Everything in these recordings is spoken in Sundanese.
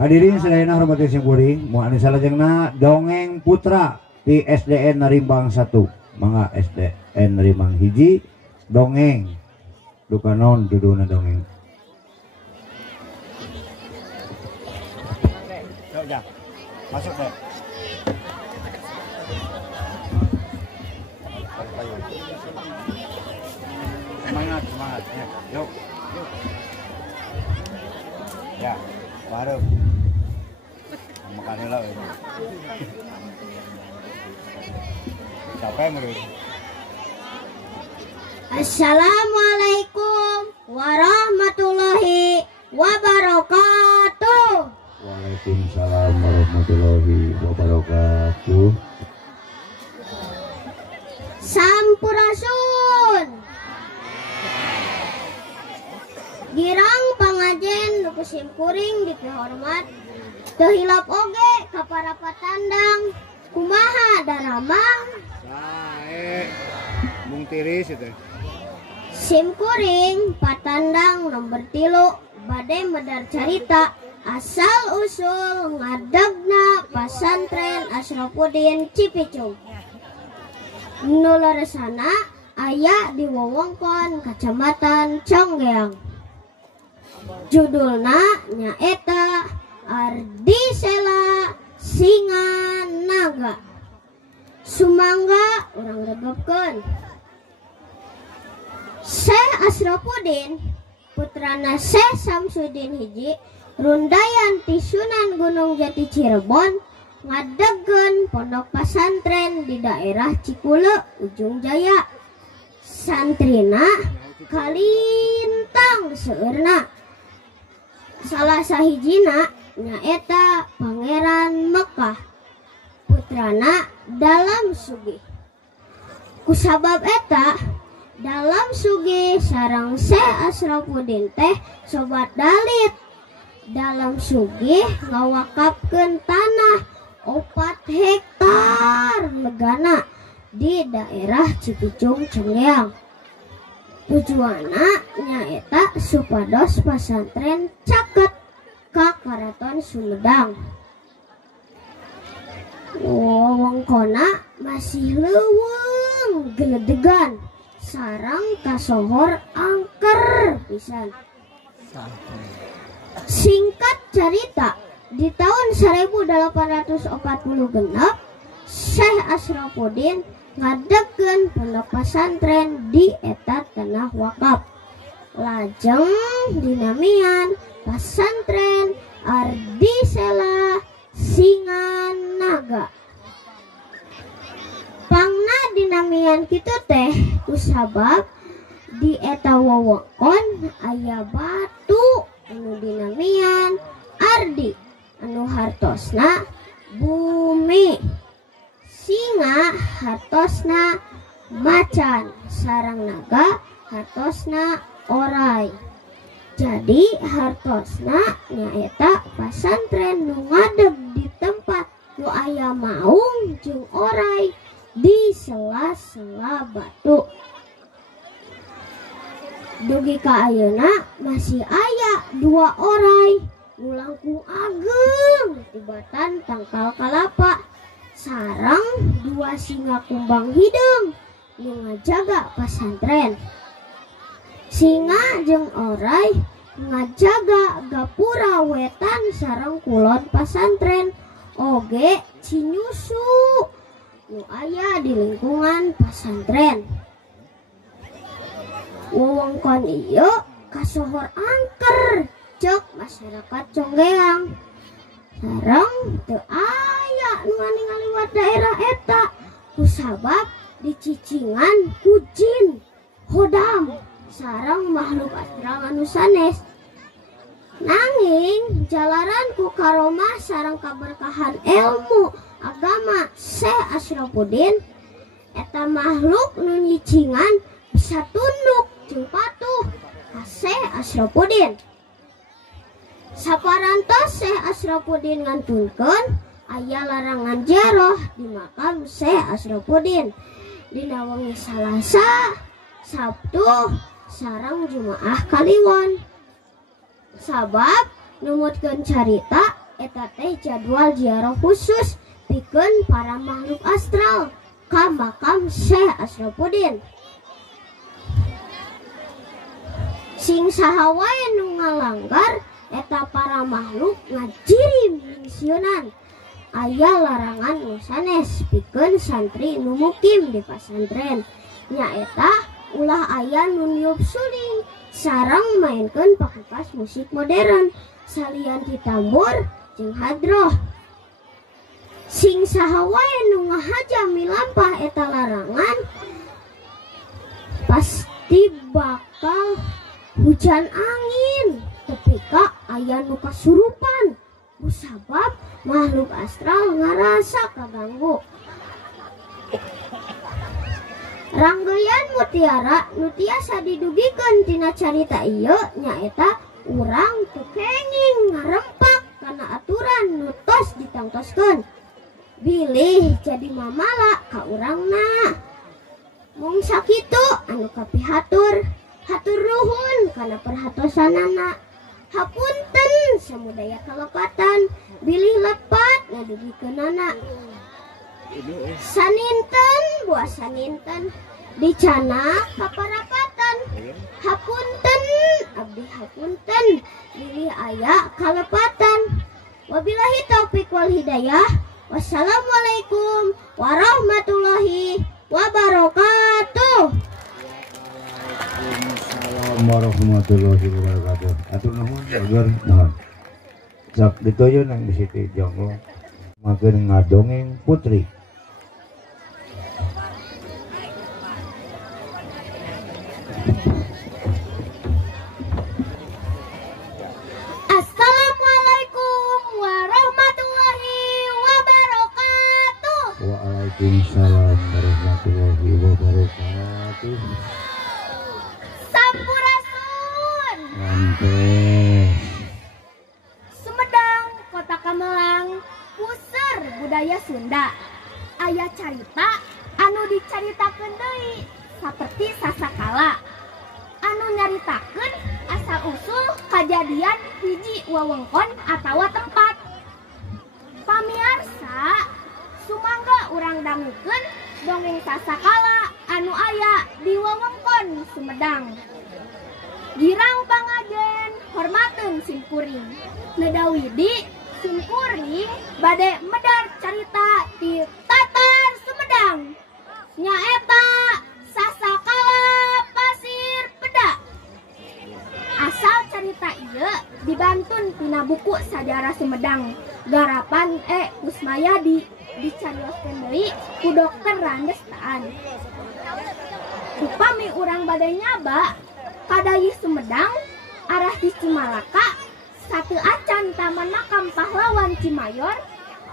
Hadirin sedaya hormati simkuring, moal salajengna dongeng putra di SDN Narimbang 1. Mangga SDN Narimbang 1 dongeng. Duka naon judulna dongeng. Ya, masuk deh. Semangat, semangat. Yuk, yuk. Ya, baru. Makan dulu ini. Siapa yang mau? Assalamualaikum warahmatullahi wabarakatuh. Waalaikumsalam warahmatullahi wabarakatuh. Sampurasun. Girang pangajen nuku simkuring dipihormat teu hilap oge ka para patandang kumaha daramang Sae mung tiris itu. simkuring patandang nomor 3 bade medar carita asal usul ngadegna pasantren Asyrafuddin Cipicung. Nu leresana aya di wewengkon Kacamatan Conggeang. Judulna nyaeta Ardi Sela Singa Naga. Sumangga urang regepkeun. Syekh Asyrafuddin putrana Syekh Samsuddin hiji rundayan ti Sunan Gunung Jati Cirebon ngadegkeun pondok pasantren di daerah Cikule Ujung Jaya. Santrina kalintang seueurna. Salah sahijina nyaeta Pangeran Mekah putrana Dalam Sugih. Kusabab eta Dalam Sugih sareng Syekh Asyrafuddin teh sobat dalit. Dalam Sugih ngawakapkeun tanah 4 hektar legana di daerah Cipicung Conggeang. Tujuanna nyaeta supados pasantren caket ka Karaton Sumedang. Wewengkonna masih leuweung geledegan sareng kasohor angker pisan. Singkat cerita, di tahun 1840 genep Syekh Asyrafuddin ngadegkeun pondok pasantren di eta tanah wakaf. Lajeng dinamian pasantren Ardi Sela Singa Naga. Pangna dinamian kitu teh kusabab di eta wewengkon aya batu anu dinamian Ardi anu hartosna bumi. Singa hartosna macan, sareng naga hartosna orai. Jadi hartosna nyaeta pasantren nu ngadeg di tempat nu aya maung jeung orai di sela-sela batu. Dugi ka ayeuna masih aya 2 orai nu langkung ageng tibatan tangkal kalapa. Sarang 2 singa kumbang hidung nu ngajaga pasantren. Singa jeung orai ngajaga gapura wetan sareng kulon pasantren oge cinyusu nu aya di lingkungan pasantren. Wewengkon ieu kasohor angker cek masyarakat Conggeang. Sareng teu aya nu ngalihwat daerah eta kusabab dicicingan ku jin, hodam, sareng makhluk astral anu sanes. Nanging jalaran ku karomah sareng kaberkahan ilmu agama Syekh Asyrafuddin, eta makhluk nu nyicingan bisa tunduk jeung patuh ka Syekh Asyrafuddin. Saparantos Syekh Asyrafuddin ngantunkeun aya larangan ziarah di makam Syekh Asyrafuddin dina wengi Salasa, Sabtu, sareng Jumaah Kaliwon. Sabab numutkeun carita eta teh jadwal ziarah khusus pikeun para makhluk astral ka makam Syekh Asrofuddin. Sing saha wae nu ngalanggar eta para makhluk ngajirim mingsieunan. Aya larangan nu sanes pikeun santri nu mukim di pasantren. Nyaeta ulah aya nu niup suling sareng mainkeun pakekas musik modern salian ditambur jeung hadroh. Sing saha wae nu ngahajami lampah eta larangan pasti bakal hujan angin, tepika aya nu kasurupan kusabab makhluk astral ngarasa kaganggu. Ranggeyan mutiara nu tiasa didugikeun tina carita ieu nyaeta urang teu kenging ngarempak kana aturan nu tos ditangtoskeun. Bilih jadi mamala ka urangna. Mung sakitu anu kapihatur, hatur nuhun kana perhatosanana. Hapunten samudaya kalepatan, bilih lepat ngadugikeunana. Saninten buah saninten dicana kaparapatan. Hapunten abdi hapunten, bilih aya kalepatan. Wabillahi taufik wal hidayah. Wassalamualaikum warahmatullahi wabarakatuh. Waalaikumsalam warahmatullahi wabarakatuh. Atur nuhun agar nuhun. Sok dituju nang di situ jonglo mageun ngadongeng putri. Waalaikumsalam warahmatullahi wabarakatuh. Sampurasun. Mantep. Sumedang, Kota Kamelang, puseur budaya Sunda. Aya carita anu dicaritakeun deui saperti sasakala. Anu nyaritakeun asal usul kajadian hiji wewengkon atawa tempat. Pamiarsa, sumangga urang dangukeun dongeng sasakala anu aya di wewengkon Sumedang. Girang pangajen hormateun simkuring. Nedawidi simkuring bade medar carita di Tatar Sumedang. Nyaeta sasakala pasir peda. Asal carita ieu dibantun tina buku Sajarah Sumedang garapan Kusmayadi dicarioskeun deui ku Dokter Randes Taan. Upami urang bade nyaba kadayeuh Sumedang arah di Cimalaka sateu acan taman makam pahlawan Cimayor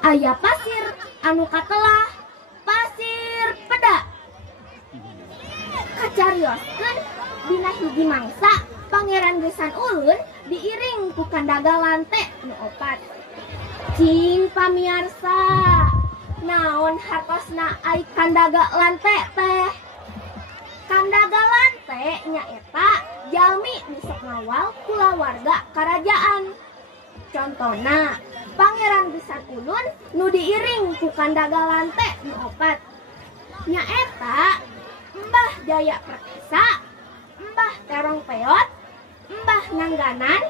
aya pasir anu katelah pasir peda. Kacarioskeun dina hiji mangsa Pangeran Gesan Ulun diiring ku Kandaga Lante nu opat. Cing pamiarsa, naon hartosna ai Kandaga Lante teh? Kandaga Lante nyaeta jalmi nu sok ngawal kulawarga karajaan. Contona, Pangeran Gesan Ulun nu diiring ku Kandaga Lante nu opat. Nyaeta Mbah Jaya Perkasa, Mbah Terong Peot, Mbah Nangganan,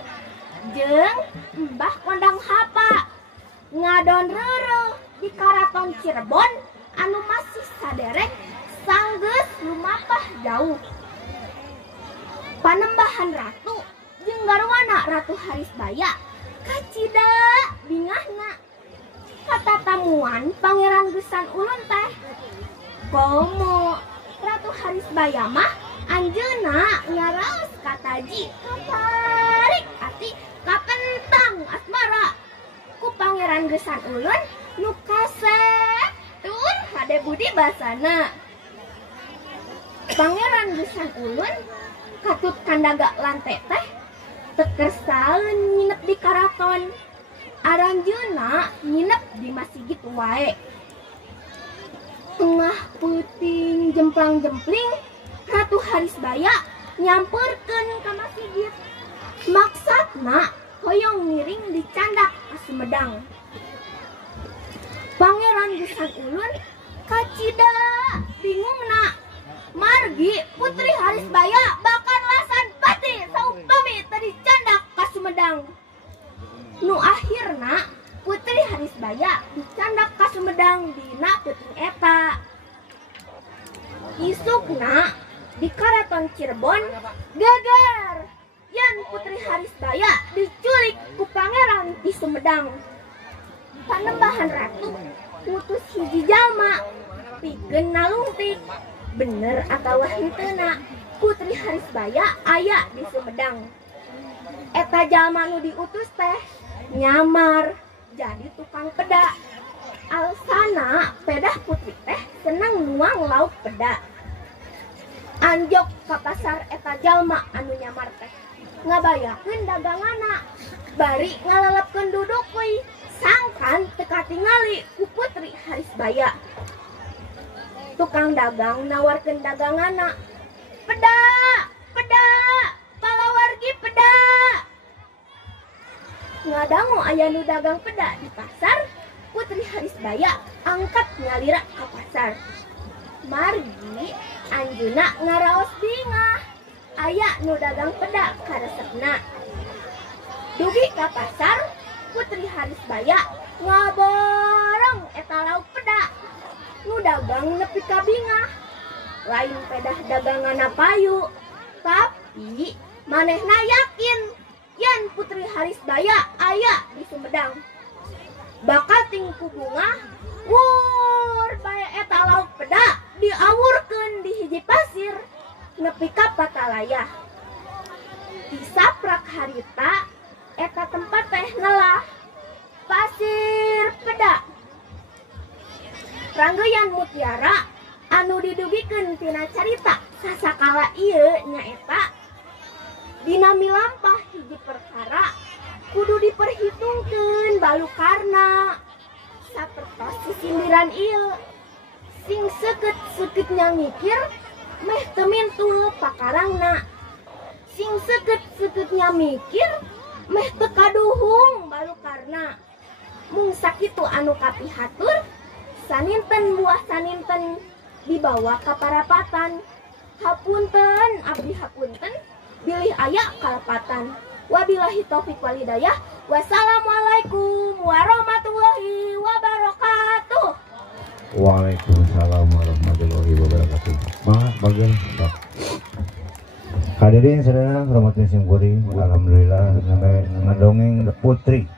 jeung Mbah Kondang Hapa. Ngadon reureum di Karaton Cirebon anu masih saderek sanggeus lumampah jauh. Panembahan ratu jeung garwana Ratu Harisbaya kacida bingahna. Kata tamuan Pangeran Gesan Ulun teh, komo Ratu Harisbaya mah anjeunna ngaraos kataji kaparik ati kapentang asmara ku Pangeran Gesan Ulun nu kasetur hade budi basana. Pangeran Gesan Ulun katut Kandaga Lante teh teu kersaeun nginep di karaton. Aranjeunna nginep di masjid wae. Tengah puting jemplang-jempling Ratu Harisbaya nyamperkeun ka masjid. Maksudna hoyong miring dicandak ka Sumedang. Pangeran Gesan Ulun kacida bingungna margi Putri Harisbaya bakal lasan pati saupami tadi candak ka Sumedang. Nu akhirna Putri Harisbaya dicandak ka Sumedang dina peuting eta. Isukna di Karaton Cirebon geger yen Putri Harisbaya diculik ku pangeran di Sumedang. Panembahan ratu ngutus hiji jalma pikeun nalungtik bener atawa henteu Putri Harisbaya aya di Sumedang. Eta jalma nu diutus teh nyamar jadi tukang peda. Alsana pedah putri teh senang nuang lauk peda. Anjok ka pasar eta jalma anu nyamar teh ngabayakeun dagangana bari ngalelepkeun duduk we sangkan teka tingali ku Putri Harisbaya. Tukang dagang nawarkeun dagangana, peda, peda, palawargi peda. Ngadangu aya nu dagang peda di pasar, Putri Harisbaya angkat ngalira ka pasar. Margi anjeunna ngaraos bingah aya nu dagang peda karesepna. Dugi ka pasar, Putri Harisbaya ngaborong eta lauk peda. Nu dagang nepi ka bingah lain pedah dagangana payu, tapi manehna yakin yen Putri Harisbaya aya di Sumedang. Bakal tingku bunga wur bae eta lauk peda diawurkeun di hiji pasir nepi ka Patalayah. Disaprak harita eta tempat teh nelah pasir peda. Ranggeyan mutiara anu didugikeun tina carita sasakala ieu nyaeta dina milampah hiji perkara kudu diperhitungkeun balukarna. Sapertos sindiran ieu sing seukeut-seukeutnya mikir meh teu mintul pakarangna. Sing seukeut-seukeutnya mikir meh teu kaduhung balukarna. Mung sakitu anu kapihatur saninten buah saninten dibawa ka parapatan. Hapunten abdi hapunten bilih aya kalepatan. Wabillahi taufik wal hidayah. Wassalamualaikum warahmatullahi wabarakatuh. Waalaikumsalam warahmatullahi wabarakatuh. Bagian hadirin saudara hormatnya sim kuring, alhamdulillah ngadongeng Putri